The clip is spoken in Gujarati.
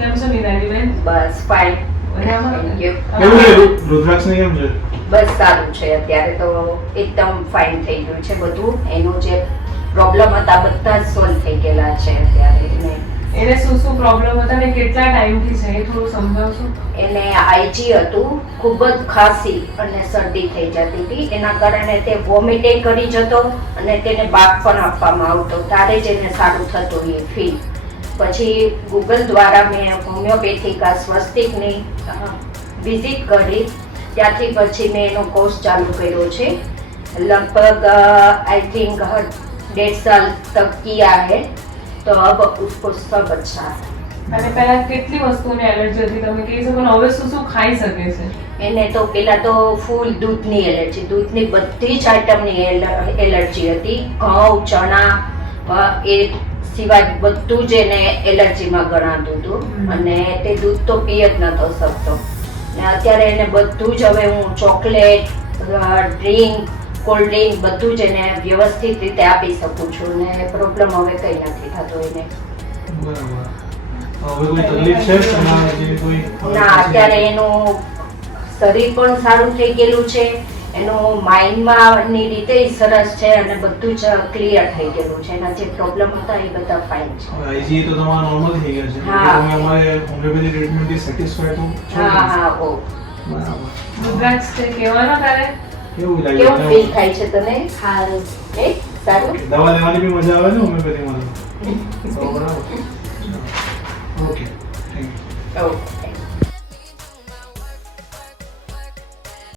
કેમ છો નિરાલીબેન? બસ ફાઇન. બરાબર. Thank you. કેવું છે રુદ્રાક્ષને કેમ છે? બસ સારું છે, અત્યારે તો એકદમ ફાઇન થઈ ગયું છે બધું. એનો જે પ્રોબ્લેમ હતા બધા જ સોલ્વ થઈ ગયેલા છે અત્યારે. એને શું પ્રોબ્લેમ હતા ને કેટલા ટાઈમથી છે એ થોડું સમજાવશો? એને આઈજી હતું, ખૂબ જ ખાંસી અને શરદી થઈ જતી હતી. એના કારણે તે વોમિટિંગ કરી જતો અને તેને બાપ પણ આપવામાં આવતો, ત્યારે જ એને સારું થતું એ ફીલ. પછી ગૂગલ દ્વારા મેં હોમિયોપેથિક સ્વસ્તિકની વિઝિટ કરી, ત્યાંથી પછી મેં એનો કોર્સ ચાલુ કર્યો છે. लगभग आई थिंक 1.5 साल तक किया है, तो अब उसको सब अच्छा है. અને પહેલા કેટલી વસ્તુની એલર્જી હતી તમે કહી શકો ને હવે શું ખાઈ શકે છે? એને તો પેલા તો ફૂલ દૂધની એલર્જી, દૂધની બધી જ આઈટમની એલર્જી હતી. ઘઉં, ચણા એ સિવાય બધું જ એને એલર્જીમાં ગણાતું હતું અને તે દૂધ તો પી જ નતો શકતો. ને અત્યારે એને બધું જ હવે હું ચોકલેટ, ડ્રિંક, કોલ્ડ ડ્રિંક બધું જ એને વ્યવસ્થિત રીતે આપી શકું છું ને પ્રોબ્લેમ હવે કંઈ નથી થતો એને. બરાબર. હવે કોઈ તકલીફ છે તમારે જે કોઈ? ના, અત્યારે એનું શરીર પણ સારું થઈ ગયેલું છે, એનું માઇન્ડમાં ની રીતે સરસ છે અને બધું જ ક્લિયર થઈ ગયેલું છે. એના જે પ્રોબ્લેમ હતા એ બધા ફાઇન છે. આઈજી તો તમારા નોર્મલ થઈ ગયા છે. હા. તમે અમારે હોમિયોપેથી ટ્રીટમેન્ટથી સેટિસ્ફાઈડ છો? હા હા. ઓ બરાબર. રુદ્રાક્ષ છે કહેવાનો તારે? કેવું કેવું લાગ્યું? ફીલ થાય છે તને? સારું. સારું. દવા લેવાની બી મજા આવે ને હોમિયોપેથીમાં તો? બરાબર. Okay, thank you. ઓકે.